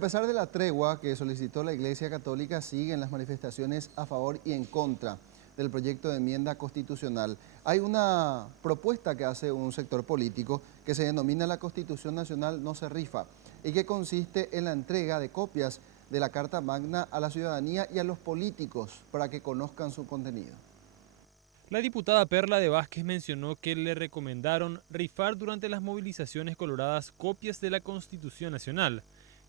a pesar de la tregua que solicitó la Iglesia Católica, siguen las manifestaciones a favor y en contra del proyecto de enmienda constitucional. Hay una propuesta que hace un sector político que se denomina la Constitución Nacional no se rifa y que consiste en la entrega de copias de la Carta Magna a la ciudadanía y a los políticos para que conozcan su contenido. La diputada Perla de Vázquez mencionó que le recomendaron rifar durante las movilizaciones coloradas copias de la Constitución Nacional,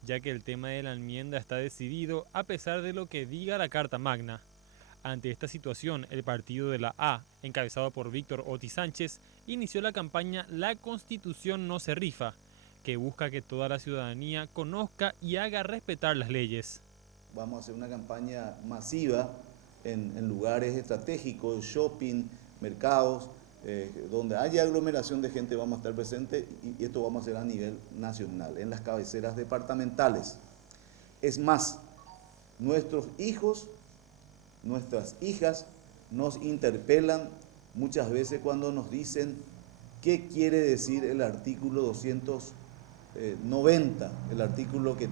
ya que el tema de la enmienda está decidido a pesar de lo que diga la Carta Magna. Ante esta situación, el partido de la A, encabezado por Víctor Otis Sánchez, inició la campaña La Constitución no se rifa, que busca que toda la ciudadanía conozca y haga respetar las leyes. Vamos a hacer una campaña masiva en lugares estratégicos, shopping, mercados, donde haya aglomeración de gente vamos a estar presentes y esto vamos a hacer a nivel nacional, en las cabeceras departamentales. Es más, nuestros hijos, nuestras hijas nos interpelan muchas veces cuando nos dicen qué quiere decir el artículo 290, el artículo que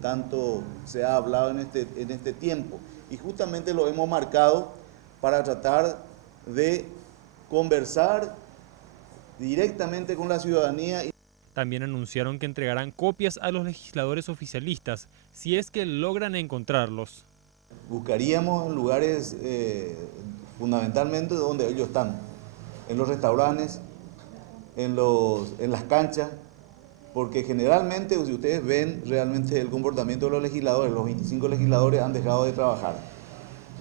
tanto se ha hablado en este tiempo. Y justamente lo hemos marcado para tratar de conversar directamente con la ciudadanía. También anunciaron que entregarán copias a los legisladores oficialistas, si es que logran encontrarlos. Buscaríamos en lugares fundamentalmente donde ellos están, en los restaurantes, en las canchas, porque generalmente, si ustedes ven realmente el comportamiento de los legisladores, los 25 legisladores han dejado de trabajar.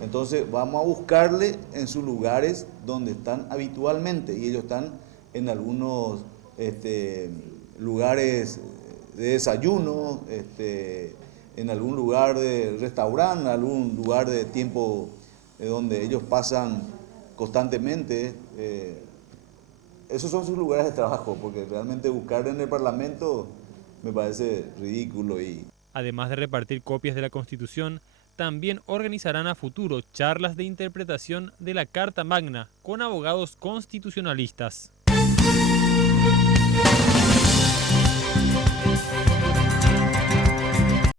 Entonces vamos a buscarle en sus lugares donde están habitualmente, y ellos están en algunos lugares de desayuno, en algún lugar de restaurante, algún lugar de tiempo donde ellos pasan constantemente. Esos son sus lugares de trabajo, porque realmente buscar en el Parlamento me parece ridículo. Además de repartir copias de la Constitución, también organizarán a futuro charlas de interpretación de la Carta Magna con abogados constitucionalistas.